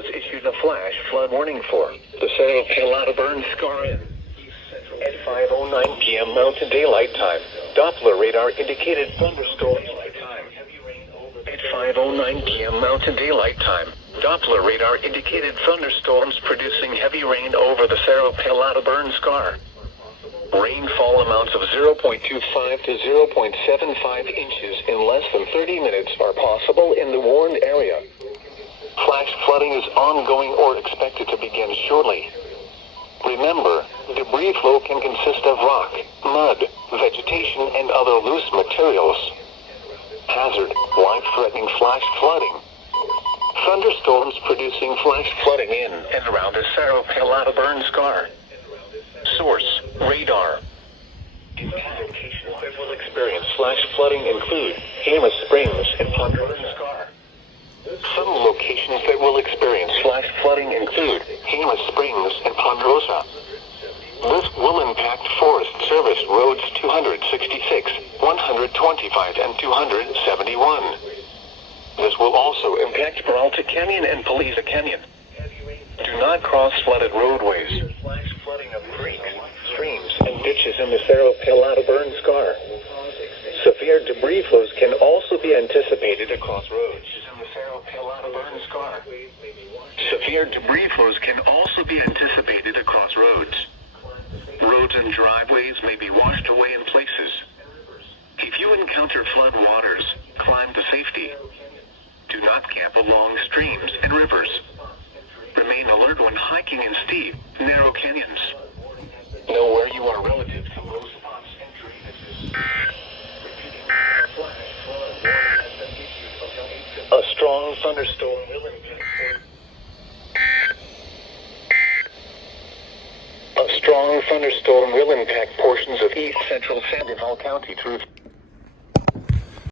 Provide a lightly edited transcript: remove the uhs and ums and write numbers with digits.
has issued a flash flood warning for the Cerro Pelado burn scar in. At 5:09 p.m. Mountain Daylight Time, Doppler radar indicated thunderstorms. At 5:09 p.m. Mountain Daylight Time, Doppler radar indicated thunderstorms producing heavy rain over the Cerro Pelado burn scar. Rainfall amounts of 0.25 to 0.75 inches in less than 30 minutes are possible in the warned area. Flash flooding is ongoing or expected to begin shortly. Remember, debris flow can consist of rock, mud, vegetation, and other loose materials. Hazard: life-threatening flash flooding. Thunderstorms producing flash flooding in and around the Cerro Pelado burn scar. Source: radar. Locations that will experience flash flooding include Jemez Springs and Ponderosa Scar. Some locations that will experience flash flooding include Jemez Springs and Ponderosa. This will impact Forest Service roads 266, 125, and 271. This will also impact Peralta Canyon and Paliza Canyon. Do not cross flooded roadways. Flash flooding of creeks, streams, and ditches in the Cerro Pelado burn scar. Severe debris flows can also be anticipated across roads. Severe debris flows can also be anticipated across roads. Roads and driveways may be washed away in places. If you encounter flood waters, climb to safety. Do not camp along streams and rivers. Remain alert when hiking in steep, narrow canyons. Know where you are relative to low spots and drainages. A strong thunderstorm will impact. A strong thunderstorm will impact portions of east central Sandoval County. Truth.